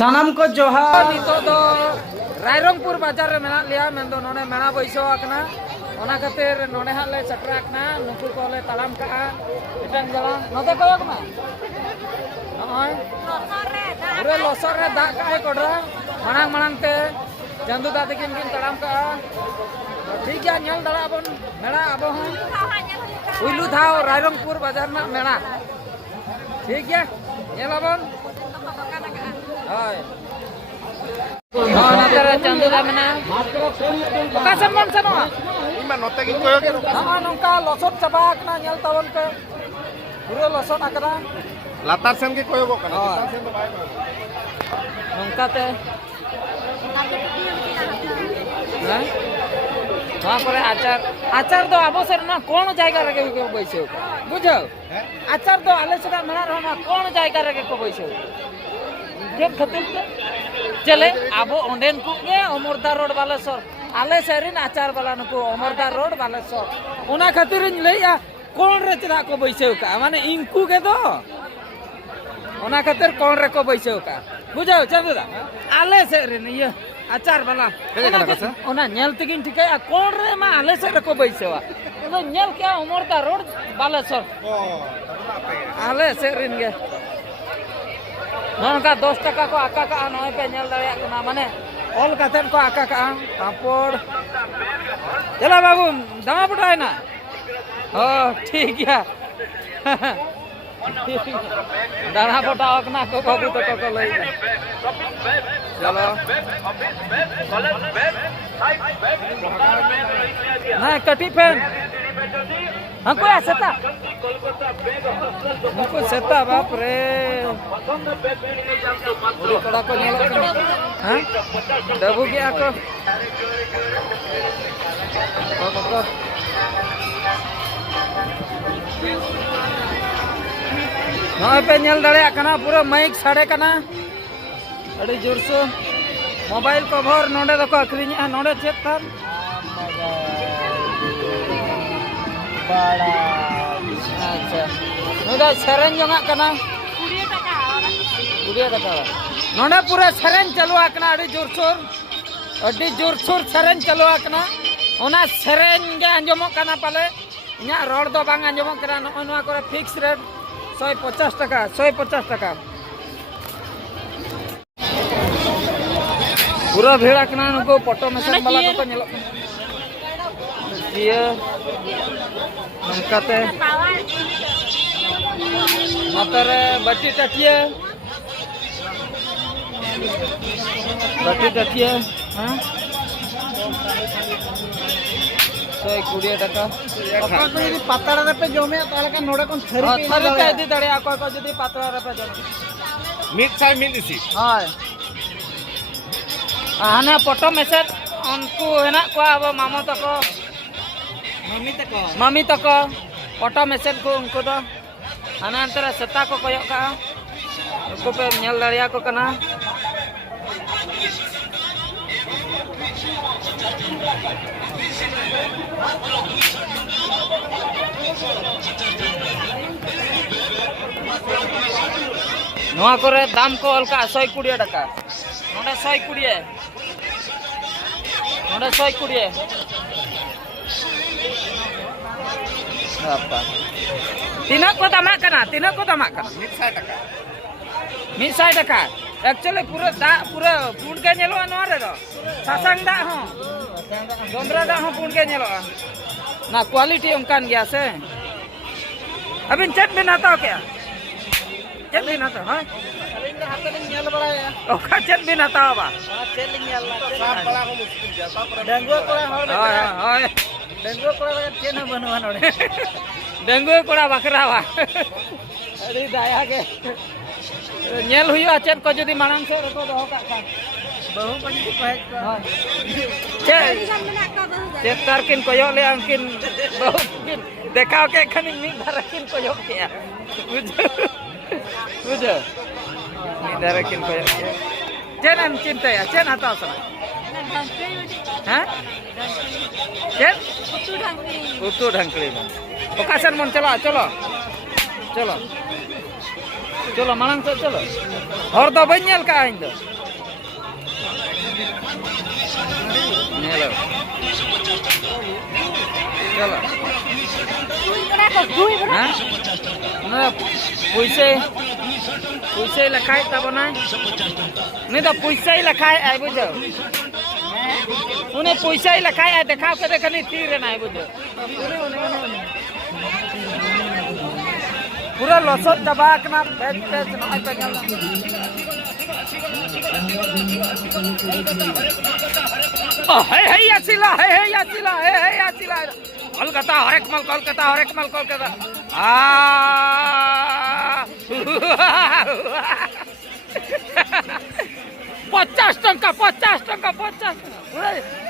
सानाम को जोहार नितो दो रायरंगपुर बाजार रे मेना लिया मेन दो नोने मेना बैसो आकना ओना खातिर नोने हाले सटरा आकना नुकु को ले तालाम का इटन जला नोते को आकना नय पूरे लसर रे दाग का कोडरा मांग मांग ते चंदू दादी किन किन तालाम का ठीक गया नेल दड़ा बन मेना अब हूं उइलू थाव रायरंगपुर बाजार ना मेना ठीक गया नेल बन हाय नोते चंदू दा मेना ओका सम्मान सनो इमा नोते किन कोयो के हां नोंका लसट चाबा आकना नेल तावन पे पूरे लसट आकना लातार सेन के कोयो बकना लातार सेन तो बाय नोंका ते हां वहां पर आचार दो आबो सर ना कोन जायगा रे के बैसो बुझो आचार दो आले सदा मेना रहना कोन जायगा रे को बैसो केम खतिर चले आबो ओंडेन को के अमरदा रोड बालेश्वर आले सेरिन आचार वाला नको अमरदा रोड बालेश्वर ओना खातिर लैया कोन रे चदा को बैसो का माने इनकू के दो ओना खातिर कोन रे को बैसो का बुझो चंदुदा आले सेरिन ये आचार वाला ओना नेल तकिन ठिकै आ कोन रे मा आले से रे को बैसो तो नेल के अमरदा रोड बालेश्वर आले सेरिन के नोनका 10 टका को आका का नय पे नेल दाया कना माने ऑल कातेन को आका का पापड़ चला बाबू दामा पटाय ना ओ ठीक है दाना पटाव कना को बाबू तो को लई चलो ना कटी पेन हमको सेता हमको सेता बाप रे कड़ा को नेल हां दबु गया को नय पे नेल दाड़े कना पूरा माइक साड़े कना अड़ी जोर से मोबाइल कवर नोडे दको अखरिञा नोडे चेक थान बड़ा अच्छा नोडा सेरेन जंगा कना 20 टका नोडे पूरा सेरेन चलो आकना अड़ी जोर सोर सेरेन चलो आकना ओना सेरेन गे अंजमो कना पाले इना रोड दो बांग अंजमो कना नोआ करे फिक्स रेट 150 टका पूरा भेड़ा कना नको फोटो मेसन वाला को नेलो ये नमकाते मतरे बट्टी टटिया हां 120 टका ओका को यदि पातरा रे पे जमे ताले का नोडे कोन थरी पे इदी दड़े आको को यदि पातरा रे पे जमे मिट साइ मिल इसी हाय आना फोटो मेसेज उनको हेना को अब मामा तको मामी तको फोटो मेसेज को उनको तो आना अंतर सत्ता को कोयो का उनको पे नेल दड़िया को कना नोआ करे दाम को अलका 120 टका नोडे 120 apa tinak ko tamak kana 100 टका एक्चुअली पूरा दा पूरा पुण के नेलो नोआ रे दो सासंग दा हो जोंद्रा दा हो पुण के नेलो ना क्वालिटी उनकान गया से अबिन चेक बिन हताओ क्या चेक बिन हताओ हां अलिंग हाथ में नेल बड़ाया ओका चेक बिन हताओ बा चेक लिंग नेल साफ बड़ा को मुश्किल जाता डेंगू कोड़ा हो हां डेंगू कोड़ा चेन बनवा नोडे डेंगू कोड़ा बकरा बा अरे दाया के नेल हुयो चेक को जदी मानन से रको दो का बहु बनी कहे चेक तार किन कोयो ले अंकिन बहु किन देखाओ के खनि मी धर किन कोयो के बुझो मी धर किन कोयो चेन हम चिंता है चेन हता सना हां चेन उतु ढंकली ओकासन मन चलो चलो मांग से चलो और तो बन नेल का इन दो नेलो चलो हाँ ना पैसे लखाई तब ना नहीं तो पैसा ही लखाई आए बुझो उन्हें पैसा ही लखाई आए देखा के देख नहीं तीर ना बुझो पूरा लसत दबा के ना बैठ पे ना पे हे याचिला हे याचिला हे याचिला कोलकाता हरेक माल कोलकाता आ 50 टंका 50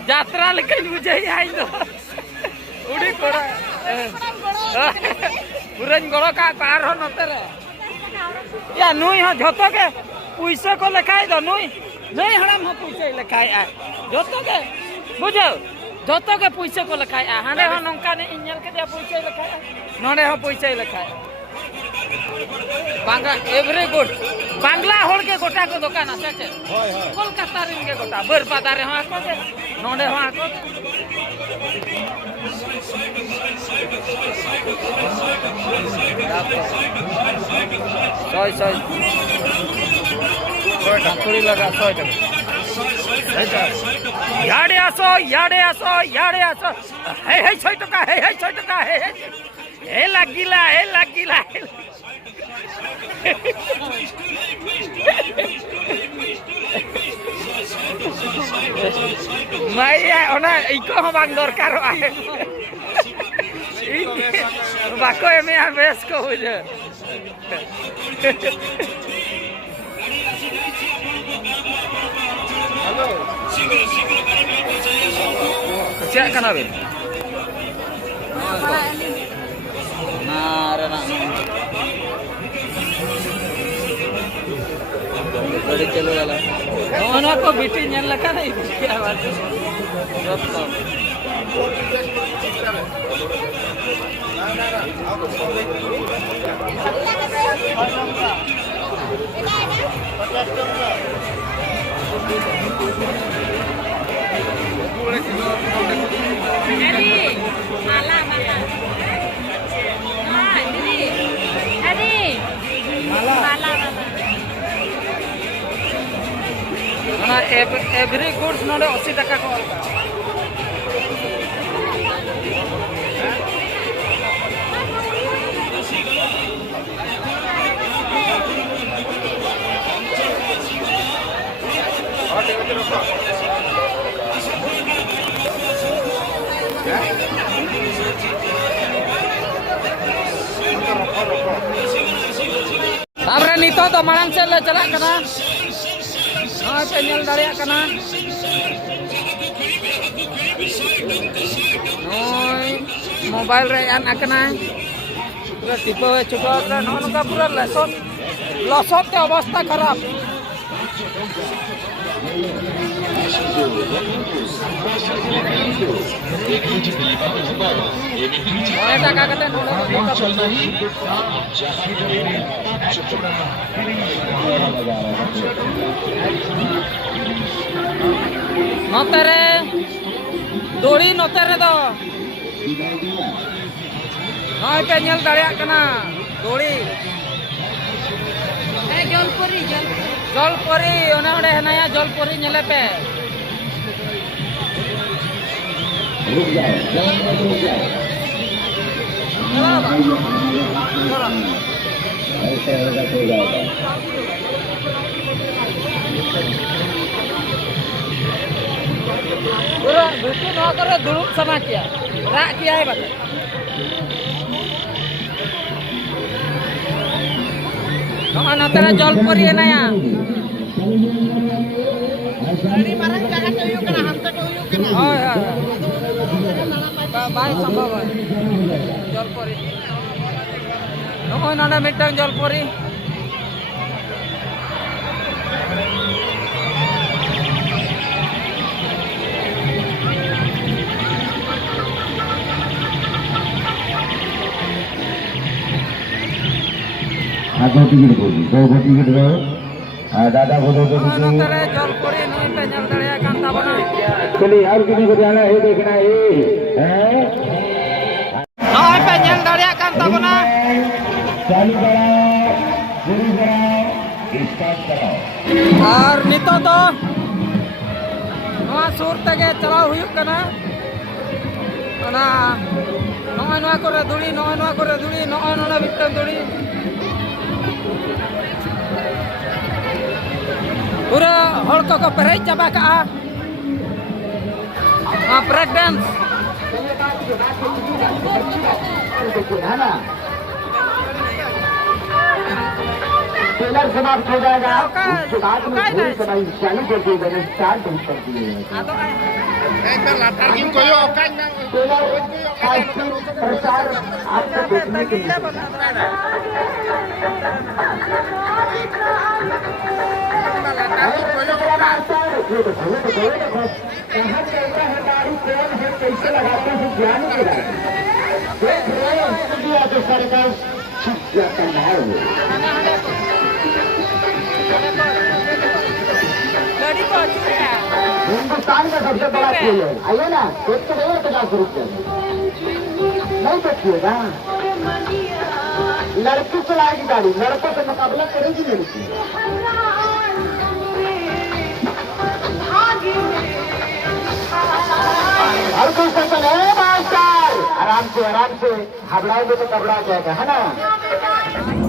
यात्रा लेकिन मुझे ही आई दो उड़ी कोड़ा पुरन गड़ो का पार हो नते रे या नुई हो झतो के पैसा को लिखाई दो नुई नहीं हराम हो पैसा लिखाई आ झतो के बुझो झतो के पैसा को लिखाई आ हाने हो नंका ने इनल के दे पैसा लिखाई नोने हो पैसा लिखाई बांगा एवरी गुड बांग्ला होल के गोटा को दुकान আছে कोलकाता रिन के गोटा बरपादा रे हा को नोने हा को सोय थोड़ी लगा 100 टका याडे आसो हे 6 टका हे लागिला Maya ona iko bang dorkar ae. Bako eme abes ko je. Halo. Siap kan abin? Nah, rena. गाड़ी चलो वाला ओना को बेटी नेल लगा नहीं क्या बात है सब तो Adi malah Adi malah ना एवरी गुड्स नोडे 80 टका को अब नितो तो मांग से चला कना हाँ पेनल दाड़िया कना नोय मोबाइल रे आन आकना पूरा टिपो चुका नोका पूरा लसत के अवस्था खराब टाका कते नोतेरे दोड़ी नोतेरे दो नय पे नेल दाड़िया कना दोड़ी जलपरी ओने ओडे हनाया जलपरी नेले पे पूरा घुटू न करे दुड़ुब समा किया राग किया है बता नोआ नतरा जलपरी हनाया गाड़ी मारन जगह तो यो कना हमसे तो यो कना हां हां बाय संभव है जलपरी नोआ नडा मिटन जलपरी आगो टिकट को दो गो टिकट रो दादा को दो नोतरे जलपुरी नई पे जल दड़िया कान ताबना चलिए और किसी को जाना है देखना है हैं नई पे जल दड़िया कान ताबना चालू कराओ शुरू कराओ स्टार्ट कराओ और नितो तो नवा सुर तगे चलाव हुयुक कना अना नय नवा करे दुड़ी नय नवा करे दुड़ी नय नवा बितन दुड़ी पूरा हड़ को पेरेज चाबा का ब्रेक डांस ट्रेलर समाप्त हो जाएगा उसके बाद में थोड़ी समय चालू कर दिए गए स्टार्ट कर दिए गए लातार किन कोयो काई ना ट्रेलर का प्रचार आपको देखने के लिए कहाँ चलता है गाड़ी कौन है कैसे लगाते हैं ज्ञान के बारे में देख रहे हैं इंडिया के सरकार छुप जाता है वो लड़ी को चुका हिंदुस्तान का सबसे बड़ा खेल है आइए ना एक तो 50 नहीं देखिएगा लड़की चलाएगी गाड़ी लड़कों से मुकाबला करेगी लड़की हर कोई सेकंड है मास्टर आराम से घबराओगे तो घबरा जाएगा है ना